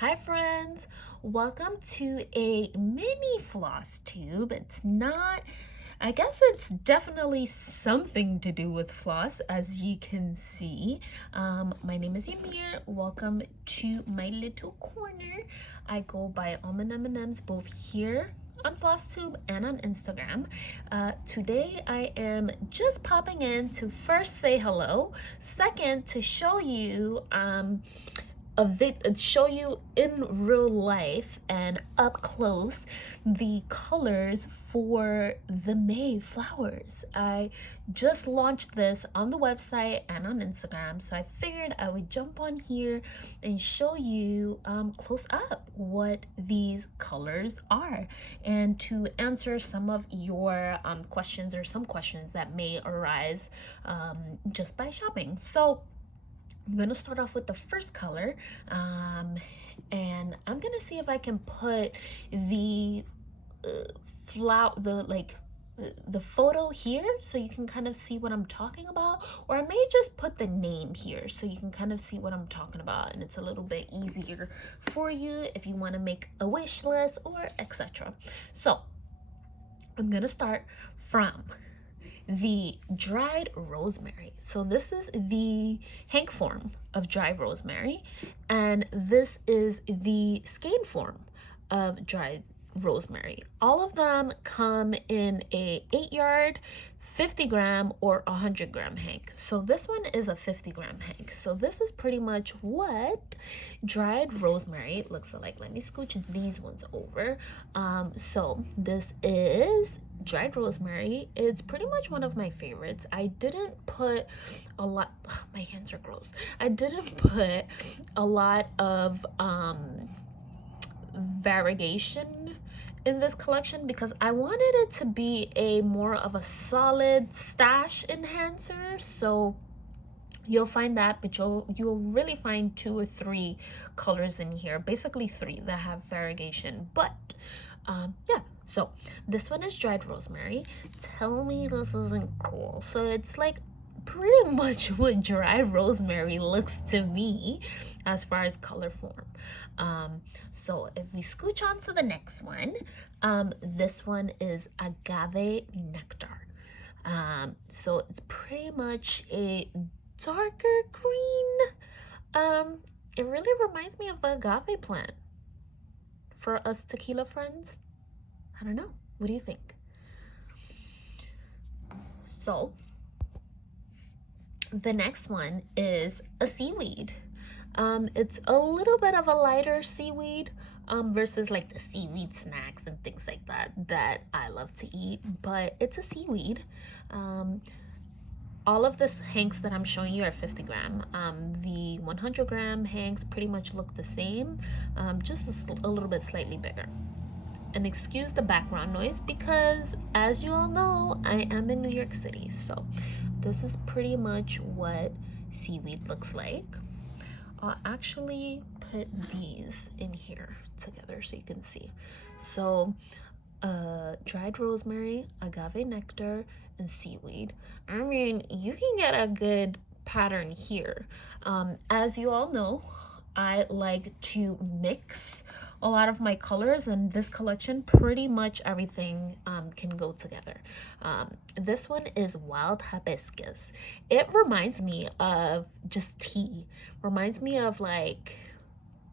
Hi friends, welcome to a mini floss tube. It's not, I guess it's definitely something to do with floss, as you can see. My name is Ymir. Welcome to my little corner. I go by AlmondMnMs both here on Flosstube and on Instagram. Today I am just popping in to first say hello, second to show you show you in real life and up close the colors for the May flowers. I just launched this on the website and on Instagram, so I figured I would jump on here and show you close up what these colors are, and to answer some of your questions, or some questions that may arise just by shopping. So I'm gonna start off with the first color, and I'm gonna see if I can put the the photo here so you can kind of see what I'm talking about, or I may just put the name here so you can kind of see what I'm talking about, and it's a little bit easier for you if you want to make a wish list or etc. So I'm gonna start from the dried rosemary. So this is the hank form of dried rosemary, and this is the skein form of dried rosemary. All of them come in a 8-yard, 50-gram, or 100-gram hank. So this one is a 50-gram hank. So this is pretty much what dried rosemary looks like. Let me scooch these ones over. So this is dried rosemary. It's pretty much one of my favorites. I didn't put a lot, my hands are gross. I didn't put a lot of variegation in this collection because I wanted it to be a more of a solid stash enhancer. So you'll find that, but you'll really find 2 or 3 colors in here, basically 3 that have variegation. But yeah, so this one is dried rosemary. Tell me this isn't cool. So it's like pretty much what dried rosemary looks to me as far as color form. So if we scooch on to the next one, this one is Agave Nectar. So it's pretty much a darker green. It really reminds me of the agave plant. For us tequila friends, I don't know. What do you think? So the next one is a seaweed. It's a little bit of a lighter seaweed versus like the seaweed snacks and things like that I love to eat, but it's a seaweed. All of the hanks that I'm showing you are 50-gram. The 100-gram hanks pretty much look the same, just a little bit slightly bigger. And excuse the background noise because, as you all know, I am in New York City. So this is pretty much what seaweed looks like. I'll actually put these in here together so you can see. So dried rosemary, agave nectar, and seaweed. I mean, you can get a good pattern here. As you all know, I like to mix a lot of my colors, and this collection, pretty much everything can go together. This one is wild hibiscus. It reminds me of just tea. Reminds me of like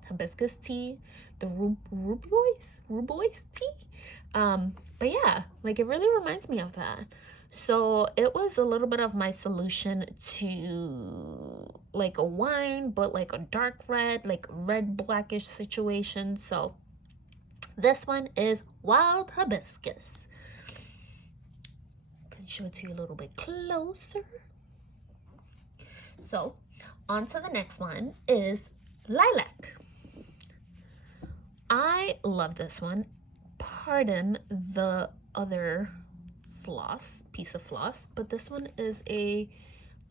hibiscus tea, the rooibos tea. But yeah, like it really reminds me of that. So it was a little bit of my solution to like a wine, but like a dark red, like red blackish situation. So this one is wild hibiscus. Can show it to you a little bit closer. So on to the next one is lilac. I love this one. Pardon the other piece of floss, but this one is a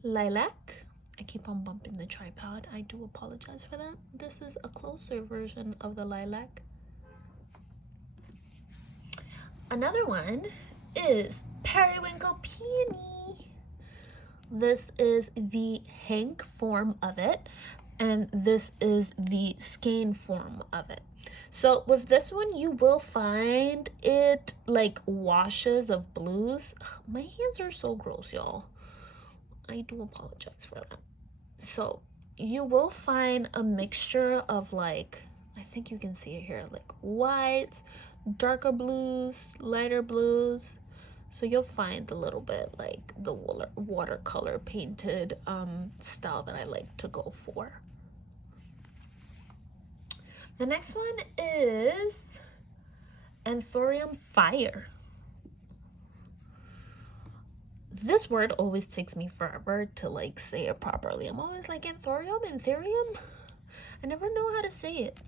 lilac. I keep on bumping the tripod. I do apologize for that. This is a closer version of the lilac. Another one is Periwinkle Peonie. This is the hank form of it, and this is the skein form of it. So with this one, you will find it like washes of blues. Ugh, my hands are so gross, y'all. I do apologize for that. So you will find a mixture of like, I think you can see it here, like whites, darker blues, lighter blues. So you'll find a little bit like the watercolor painted style that I like to go for. The next one is Anthurium Fire. This word always takes me forever to like say it properly. I'm always like Anthurium. I never know how to say it,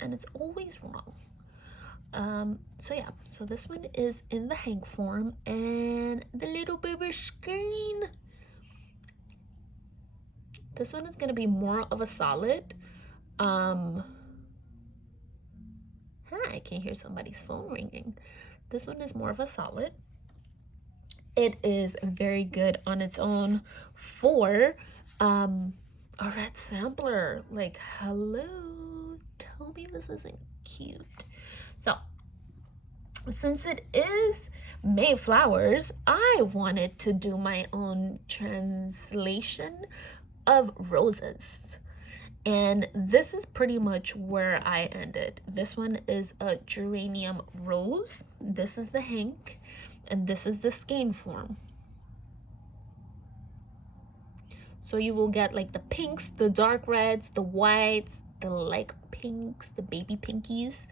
and it's always wrong. So yeah, so this one is in the hang form, and the little baby skein. This one is gonna be more of a solid. I can hear somebody's phone ringing. This one is more of a solid. It is very good on its own for a red sampler. Like, hello, tell me this isn't cute. So since it is Mayflowers, I wanted to do my own translation of roses. And this is pretty much where I ended. This one is a Geranium Rose. This is the hank, and this is the skein form. So you will get like the pinks, the dark reds, the whites, the light pinks, the baby pinkies.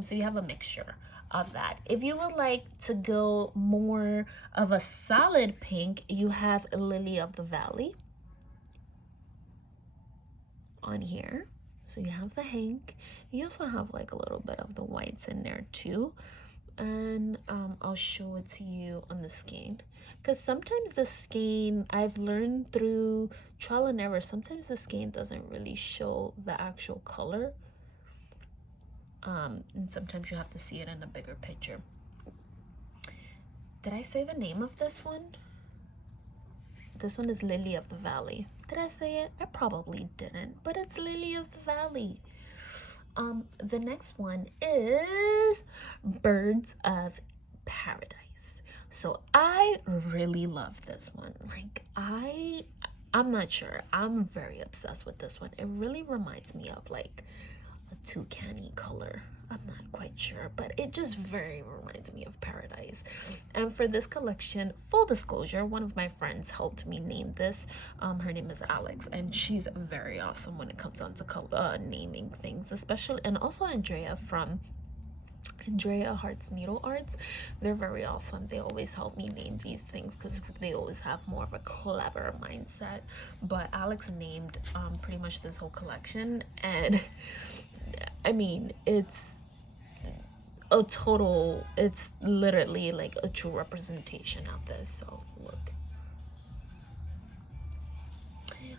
So you have a mixture of that. If you would like to go more of a solid pink, you have a Lily of the Valley on here. So you have the hank. You also have like a little bit of the whites in there too. And I'll show it to you on the skein, because sometimes the skein, I've learned through trial and error, sometimes the skein doesn't really show the actual color. And sometimes you have to see it in a bigger picture. Did I say the name of this one? This one is Lily of the Valley. Did I say it? I probably didn't, but it's Lily of the Valley. The next one is Birds of Paradise. So I really love this one. Like I'm not sure. I'm very obsessed with this one. It really reminds me of like a toucan-y color. I'm not quite sure, but it just very reminds me of paradise. And for this collection, full disclosure, one of my friends helped me name this. Her name is Alex, and she's very awesome when it comes down to naming things, especially, and also Andrea from Andrea Hearts Needle Arts. They're very awesome. They always help me name these things because they always have more of a clever mindset. But Alex named pretty much this whole collection, and I mean, it's literally like a true representation of this. So look,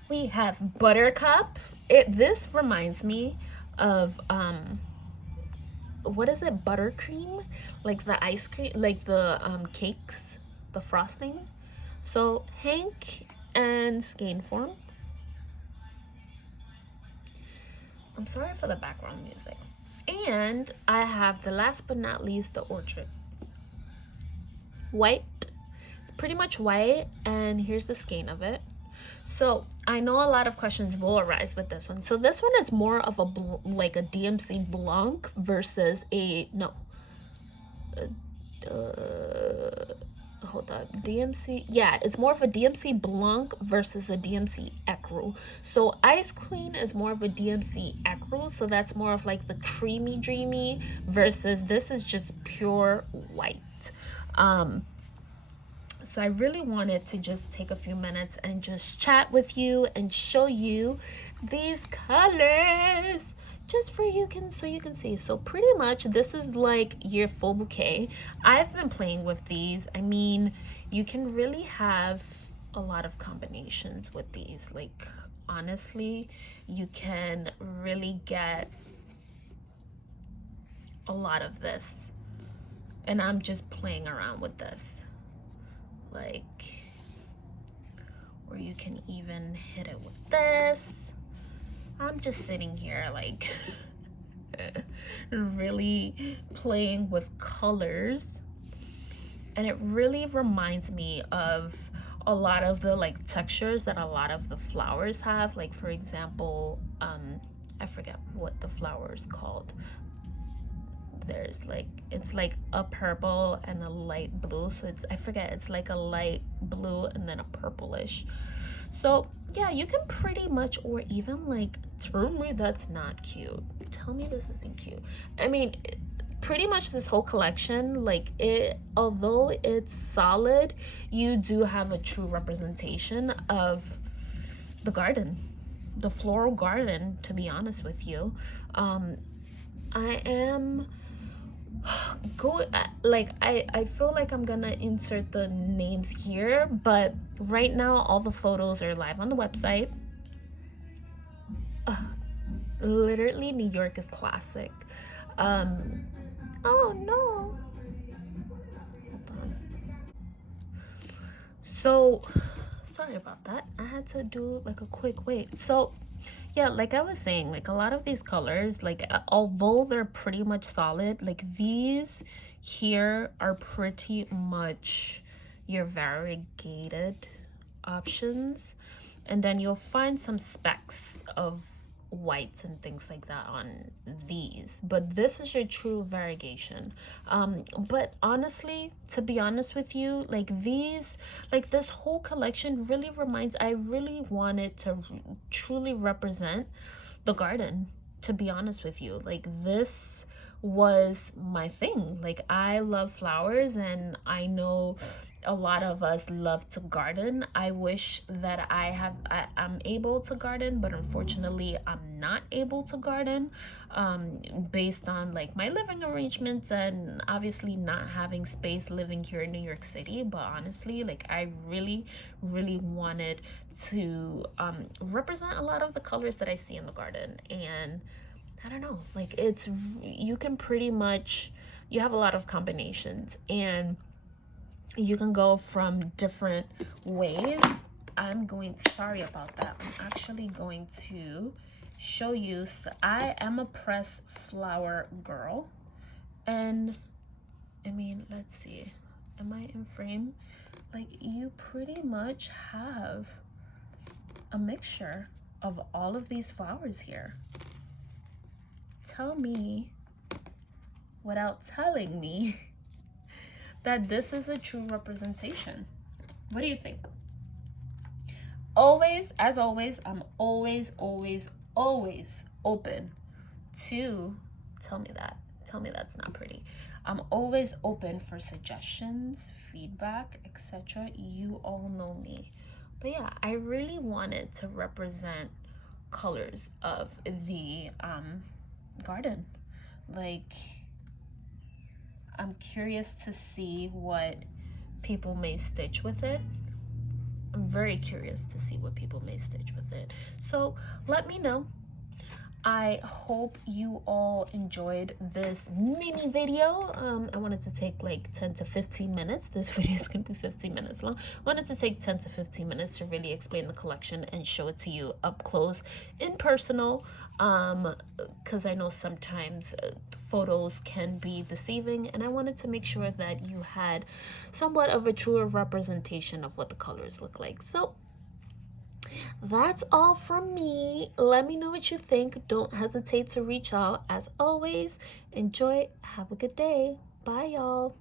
we have Buttercup. This reminds me of what is it, buttercream, like the ice cream, like the cakes, the frosting. So hank and skein form. I'm sorry for the background music. And I have the last but not least, the Orchid. White. It's pretty much white, and here's the skein of it. So I know a lot of questions will arise with this one. So this one is more of a like a DMC Blanc versus a hold up, DMC, yeah, it's more of a DMC Blanc versus a DMC Ecru. So Ice Queen is more of a DMC Ecru, so that's more of like the creamy dreamy, versus this is just pure white. So I really wanted to just take a few minutes and just chat with you and show you these colors just for so you can see. So pretty much this is like your full bouquet. I've been playing with these. I mean, you can really have a lot of combinations with these. Like honestly, you can really get a lot of this, and I'm just playing around with this, like, or you can even hit it with this. I'm just sitting here like really playing with colors, and it really reminds me of a lot of the like textures that a lot of the flowers have. Like for example, I forget what the flower is called. There's like, it's like a purple and a light blue, so it's, I forget, it's like a light blue and then a purplish. So yeah, you can pretty much, or even like, tell me that's not cute, tell me this isn't cute. I mean, pretty much this whole collection, like, it, although it's solid, you do have a true representation of the garden, the floral garden, to be honest with you. I am go like, I feel like I'm gonna insert the names here, but right now all the photos are live on the website. Literally, New York is classic. Oh no, hold on. So sorry about that, I had to do like a quick wait. So yeah, like I was saying, like a lot of these colors, like although they're pretty much solid, like these here are pretty much your variegated options, and then you'll find some specks of whites and things like that on these, but this is your true variegation. But honestly, to be honest with you, like these, like this whole collection really reminds, I really wanted to truly represent the garden, to be honest with you. Like this was my thing. Like I love flowers, and I know a lot of us love to garden. I wish that I'm able to garden, but unfortunately I'm not able to garden, based on like my living arrangements and obviously not having space living here in New York City. But honestly, like I really wanted to represent a lot of the colors that I see in the garden. And I don't know, like it's, you can pretty much, you have a lot of combinations, and you can go from different ways. I'm going, sorry about that, I'm actually going to show you. So I am a pressed flower girl, and I mean, let's see, am I in frame? Like you pretty much have a mixture of all of these flowers here. Tell me without telling me that this is a true representation. What do you think? Always, as always, I'm always open to, tell me that's not pretty. I'm always open for suggestions, feedback, etc. You all know me. But yeah, I really wanted to represent colors of the garden. Like, I'm curious to see what people may stitch with it. I'm very curious to see what people may stitch with it. So let me know. I hope you all enjoyed this mini video. I wanted to take like 10 to 15 minutes. This video is going to be 15 minutes long. I wanted to take 10 to 15 minutes to really explain the collection and show it to you up close and personal, because I know sometimes photos can be deceiving, and I wanted to make sure that you had somewhat of a truer representation of what the colors look like. So that's all from me. Let me know what you think. Don't hesitate to reach out. As always, enjoy. Have a good day. Bye, y'all.